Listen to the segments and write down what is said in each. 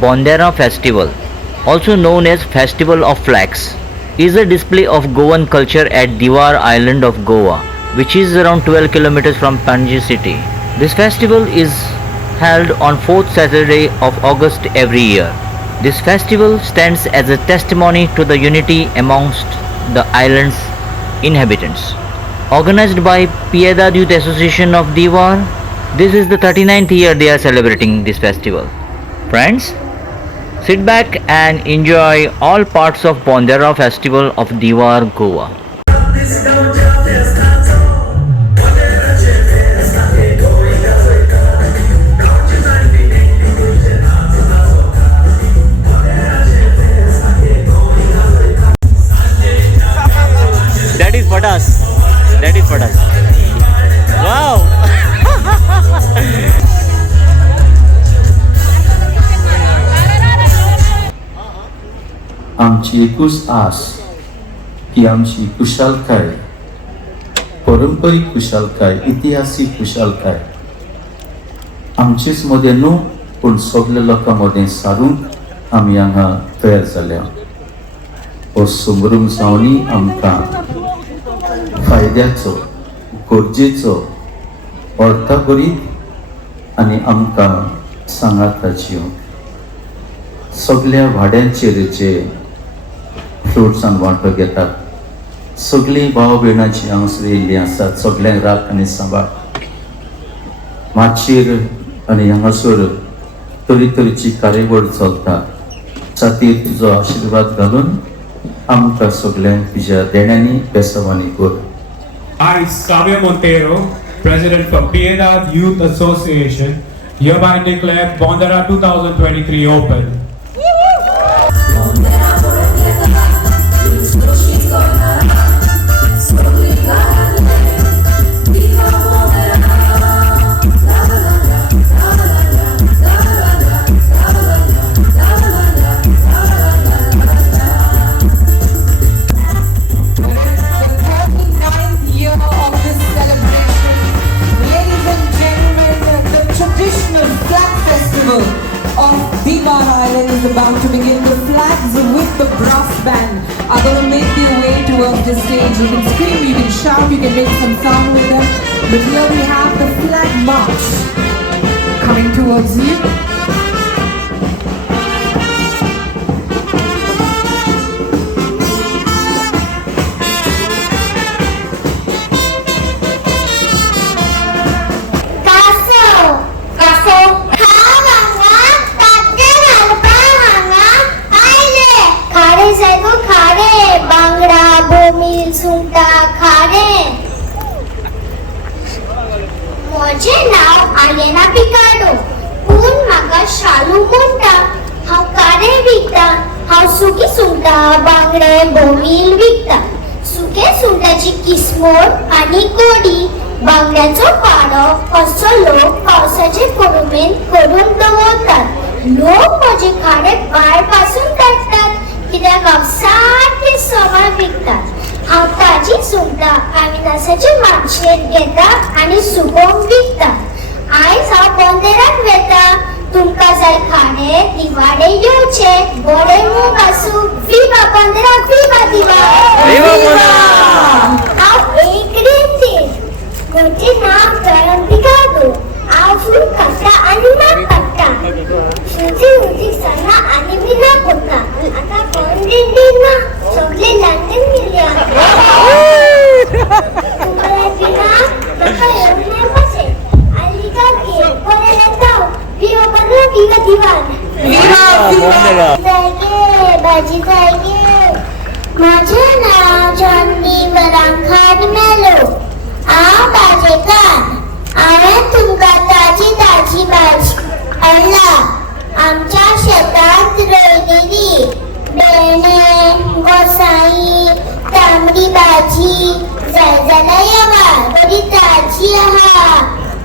Bonderam festival, also known as Festival of Flags, is a display of Goan culture at Divar Island of Goa, which is around 12 kilometers from Panaji city. This festival is held on 4th Saturday of August every year. This festival stands as a testimony to the unity amongst the island's inhabitants. Organized by Piedad Youth Association of Divar, this is the 39th year they are celebrating this festival. Friends, sit back and enjoy all parts of Bonderam festival of Divar Goa. That is Patas. That is Patas. Wow. आमची एकूच आस की आमची कुशलकाय, पारंपरिक कुशलकाय, इतिहासीक कुशलकाय आमचेच मध्ये न्हू पूण सगळ्या लोकां मदें सारूंक आमी हांगा तयार जाल्या. हो समरूंग जावनी आमकां फायद्याचो, गरजेचो, अर्थभरीत आनी आमकां सांगाताच्यो सगळ्या वाड्यांचेर जे फ्लोट्सान वांटो घेतात, सगळी भाव भयणांची हांगासर येयल्लीं आसात, सगळ्यांक राख आनी सांबाळ. माचयेर आनी हांगासर तरेतरेची कार्यावळ चलता, ताचेर तुजो आशिर्वाद घालून आमकां सगळ्यांक तुज्या देण्यांनी बेसवानी कर. I, Savio Montero, President for Piedad Youth Association, hereby declare Bonderam 2023 open. Of Divar Island is about to begin. The flags with the brass band are going to make their way towards the stage. You can scream, you can shout, you can make some sound with them. But here we have the flag march coming towards you. म्हजे नाव आलेना पिकाडो, पूण म्हाका शालू म्हणटा. हांव कारे विकता, हांव सुकी सुंगटां, बांगडे, बोंबील विकता. सुके सुंगटाची किसमूर आनी कोडी, बांगड्याचो पाडो असो लोक पावसाचे कुडुमेंत करून दवरतात. लोक म्हजे खाडे भायर पासून काडटात, कित्याक हांव सारकें सवाय विकतात. हांव ताजी सुंगटां अविनाशाचे माचयेर घेता आनी सुकोवंक विकता. आयज हांव बोंदेराक वेता. तुमकां जाय खाडे दिवाडे येवचे, बरे मोग आसूं. विवा बोंदेरा, विवा दिवार, विवा बोंदेरा. हांव एक रेंदेर, म्हजें नांव पिकाडो. हांव फ्रूट काडटा आनी नाक काडटा. शुजी सन्ना आनी बिना करता. आतां कोण रेंदेर ना, सगळे लंडन गेल्या. तुम्हाला बिना म्हाका येवंक पाशे. आलिका घे, बरें येता. विवा बोंदेरा, विवा दिवार, विवा बोंदेरा. जायगे भाजी जायगे. म्हजें नांव जॉनी वरांखाड मेलो. हांव भाजेकार. हांवें तुमकां ताजी भाजी हाडला. आमच्या शेतांत रोयलेली भेंडे, गोसाळी, तांबडी भाजी जाय जाल्यार येवार. बरी ताजी आहा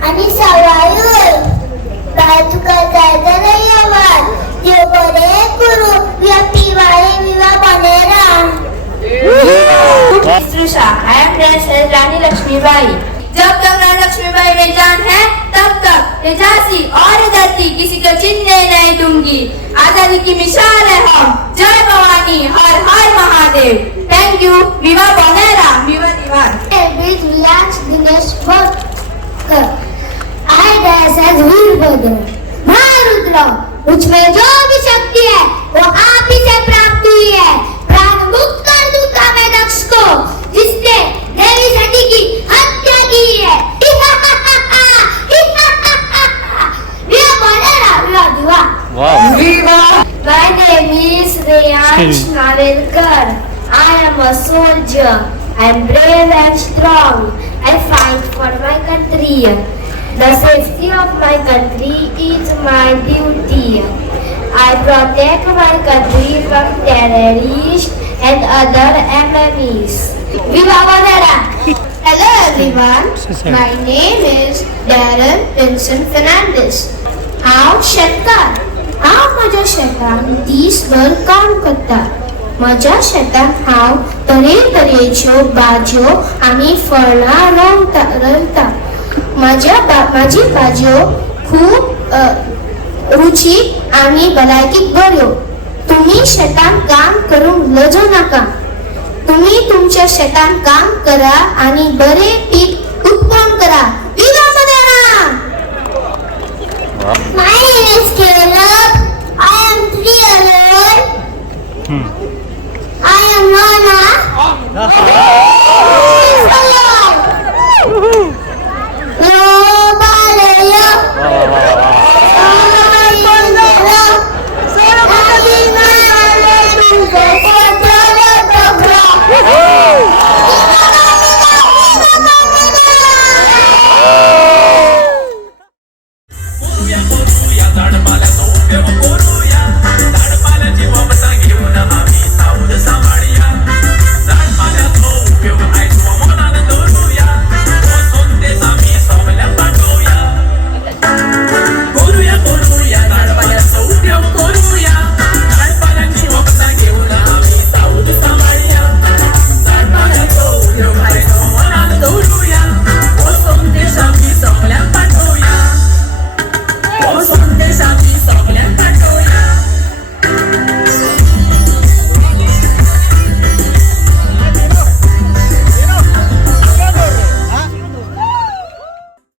आनी सवायूय. बाय तुका जाय जाल्यार येवार. देव बरें करूं. विवा पिवाळे, विवा बोंदेरा. I am dressed as Rani Lakshmibai. जब तक रानी लक्ष्मीबाई में जान है तब तक ये झांसी और ये धरती किसी को छीनने नहीं दूंगी. आज माताजी की मिसाल है हम, जय भवानी, हर हर महादेव. Thank you. विवा बोंडेराम, विवा दिवार. With relaxed Dinesh Bhatkar. I dance as Virbhadra. Maharudra, मुझमें जो भी शक्ति है वो आप ही से प्राप्त हुई है. प्राण मुक्त कर दूंगा मैं दक्ष को, जिसने देवी सती की हत्या की है. विवा बोंडेराम, विवा दिवार. My name is Reyansh Navedkar. I am a soldier. I am brave and strong. I fight for my country. The safety of my country is my duty. I protect my country from terrorists and other enemies. Viva Bonderam! Hello everyone. My name is Darren Vincent Fernandez. हाव शेतकार. हांव म्हज्या शेतान दीसभर काम करता. म्हज्या शेतान हांव तरेतरेच्यो भाजयो आनी फळां रोयता. म्हाजी भाजयो खूब रुचीक आनी भलायकीक बऱ्यो. तुम्ही शेतान काम करूंक लजो नाका. तुम्ही तुमच्या शेतान काम करा आनी बरे पीक उत्पन्न करा. विवा बोंडेराम! My name is Caleb. I am 3 years old. I am Nana. या झाड मला